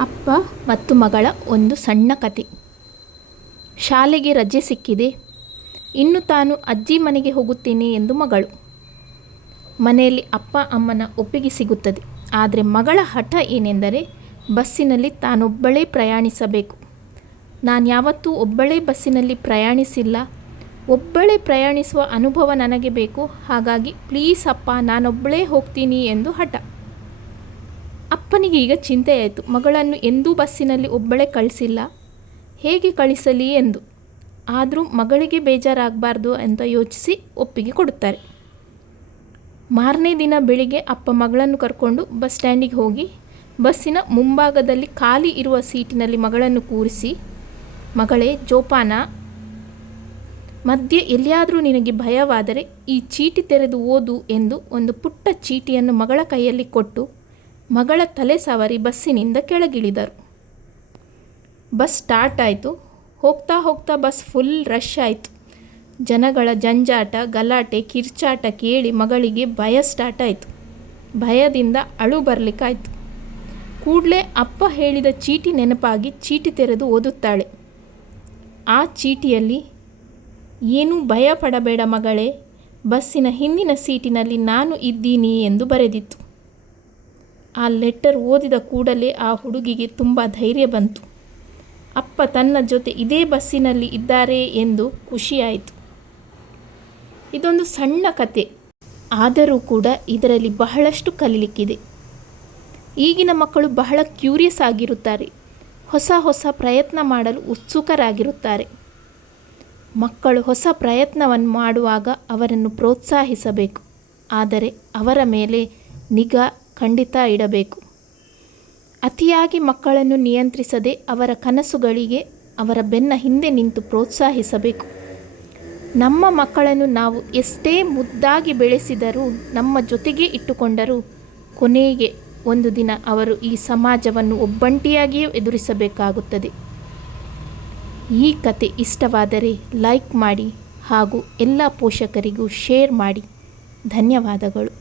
ಅಪ್ಪ ಮತ್ತು ಮಗಳ ಒಂದು ಸಣ್ಣ ಕತೆ. ಶಾಲೆಗೆ ರಜೆ ಸಿಕ್ಕಿದೆ. ಇನ್ನು ತಾನು ಅಜ್ಜಿ ಮನೆಗೆ ಹೋಗುತ್ತೇನೆ ಎಂದು ಮಗಳು. ಮನೆಯಲ್ಲಿ ಅಪ್ಪ ಅಮ್ಮನ ಒಪ್ಪಿಗೆ ಸಿಗುತ್ತದೆ. ಆದರೆ ಮಗಳ ಹಠ ಏನೆಂದರೆ ಬಸ್ಸಿನಲ್ಲಿ ತಾನೊಬ್ಬಳೇ ಪ್ರಯಾಣಿಸಬೇಕು. ನಾನು ಯಾವತ್ತೂ ಒಬ್ಬಳೇ ಬಸ್ಸಿನಲ್ಲಿ ಪ್ರಯಾಣಿಸಿಲ್ಲ. ಒಬ್ಬಳೇ ಪ್ರಯಾಣಿಸುವ ಅನುಭವ ನನಗೆ ಬೇಕು. ಹಾಗಾಗಿ ಪ್ಲೀಸ್ ಅಪ್ಪ ನಾನೊಬ್ಬಳೇ ಹೋಗ್ತೀನಿ ಎಂದು ಹಠ. ಅಪ್ಪನಿಗೆ ಈಗ ಚಿಂತೆಯಾಯಿತು ಮಗಳನ್ನು ಎಂದೂ ಬಸ್ಸಿನಲ್ಲಿ ಒಬ್ಬಳೇ ಕಳಿಸಿಲ್ಲ. ಹೇಗೆ ಕಳಿಸಲಿ ಎಂದು. ಆದರೂ ಮಗಳಿಗೆ ಬೇಜಾರಾಗಬಾರ್ದು ಅಂತ ಯೋಚಿಸಿ ಒಪ್ಪಿಗೆ ಕೊಡುತ್ತಾರೆ. ಮಾರನೇ ದಿನ ಬೆಳಿಗ್ಗೆ ಅಪ್ಪ ಮಗಳನ್ನು ಕರ್ಕೊಂಡು ಬಸ್ ಸ್ಟ್ಯಾಂಡಿಗೆ ಹೋಗಿ ಬಸ್ಸಿನ ಮುಂಭಾಗದಲ್ಲಿ ಖಾಲಿ ಇರುವ ಸೀಟಿನಲ್ಲಿ ಮಗಳನ್ನು ಕೂರಿಸಿ, ಮಗಳೇ, ಜೋಪಾನ, ಮಧ್ಯೆ ಎಲ್ಲಿಯಾದರೂ ನಿನಗೆ ಭಯವಾದರೆ ಈ ಚೀಟಿ ತೆರೆದು ಓದು ಎಂದು ಒಂದು ಪುಟ್ಟ ಚೀಟಿಯನ್ನು ಮಗಳ ಕೈಯಲ್ಲಿ ಕೊಟ್ಟು ಮಗಳ ತಲೆ ಸವರಿ ಬಸ್ಸಿನಿಂದ ಕೆಳಗಿಳಿದರು. ಬಸ್ ಸ್ಟಾರ್ಟ್ ಆಯಿತು. ಹೋಗ್ತಾ ಹೋಗ್ತಾ ಬಸ್ ಫುಲ್ ರಶ್ ಆಯಿತು. ಜನಗಳ ಜಂಜಾಟ, ಗಲಾಟೆ, ಕಿರ್ಚಾಟ ಕೇಳಿ ಮಗಳಿಗೆ ಭಯ ಸ್ಟಾರ್ಟ್ ಆಯಿತು. ಭಯದಿಂದ ಅಳು ಬರಲಿಕ್ಕಾಯಿತು. ಕೂಡಲೇ ಅಪ್ಪ ಹೇಳಿದ ಚೀಟಿ ನೆನಪಾಗಿ ಚೀಟಿ ತೆರೆದು ಓದುತ್ತಾಳೆ. ಆ ಚೀಟಿಯಲ್ಲಿ, ಏನೂ ಭಯ ಪಡಬೇಡ ಮಗಳೇ, ಬಸ್ಸಿನ ಹಿಂದಿನ ಸೀಟಿನಲ್ಲಿ ನಾನು ಇದ್ದೀನಿ ಎಂದು ಬರೆದಿತ್ತು. ಆ ಲೆಟರ್ ಓದಿದ ಕೂಡಲೇ ಆ ಹುಡುಗಿಗೆ ತುಂಬ ಧೈರ್ಯ ಬಂತು. ಅಪ್ಪ ತನ್ನ ಜೊತೆ ಇದೇ ಬಸ್ಸಿನಲ್ಲಿ ಇದ್ದಾರೆ ಎಂದು ಖುಷಿಯಾಯಿತು. ಇದೊಂದು ಸಣ್ಣ ಕತೆ. ಆದರೂ ಕೂಡ ಇದರಲ್ಲಿ ಬಹಳಷ್ಟು ಕಲಿಲಿಕ್ಕಿದೆ. ಈಗಿನ ಮಕ್ಕಳು ಬಹಳ ಕ್ಯೂರಿಯಸ್ ಆಗಿರುತ್ತಾರೆ. ಹೊಸ ಹೊಸ ಪ್ರಯತ್ನ ಮಾಡಲು ಉತ್ಸುಕರಾಗಿರುತ್ತಾರೆ. ಮಕ್ಕಳು ಹೊಸ ಪ್ರಯತ್ನವನ್ನು ಮಾಡುವಾಗ ಅವರನ್ನು ಪ್ರೋತ್ಸಾಹಿಸಬೇಕು. ಆದರೆ ಅವರ ಮೇಲೆ ನಿಗಾ ಖಂಡಿತ ಇಡಬೇಕು. ಅತಿಯಾಗಿ ಮಕ್ಕಳನ್ನು ನಿಯಂತ್ರಿಸದೆ ಅವರ ಕನಸುಗಳಿಗೆ ಅವರ ಬೆನ್ನ ಹಿಂದೆ ನಿಂತು ಪ್ರೋತ್ಸಾಹಿಸಬೇಕು. ನಮ್ಮ ಮಕ್ಕಳನ್ನು ನಾವು ಎಷ್ಟೇ ಮುದ್ದಾಗಿ ಬೆಳೆಸಿದರೂ, ನಮ್ಮ ಜೊತೆಗೆ ಇಟ್ಟುಕೊಂಡರೂ ಕೊನೆಗೆ ಒಂದು ದಿನ ಅವರು ಈ ಸಮಾಜವನ್ನು ಒಬ್ಬಂಟಿಯಾಗಿಯೇ ಎದುರಿಸಬೇಕಾಗುತ್ತದೆ. ಈ ಕತೆ ಇಷ್ಟವಾದರೆ ಲೈಕ್ ಮಾಡಿ ಹಾಗೂ ಎಲ್ಲ ಪೋಷಕರಿಗೂ ಶೇರ್ ಮಾಡಿ. ಧನ್ಯವಾದಗಳು.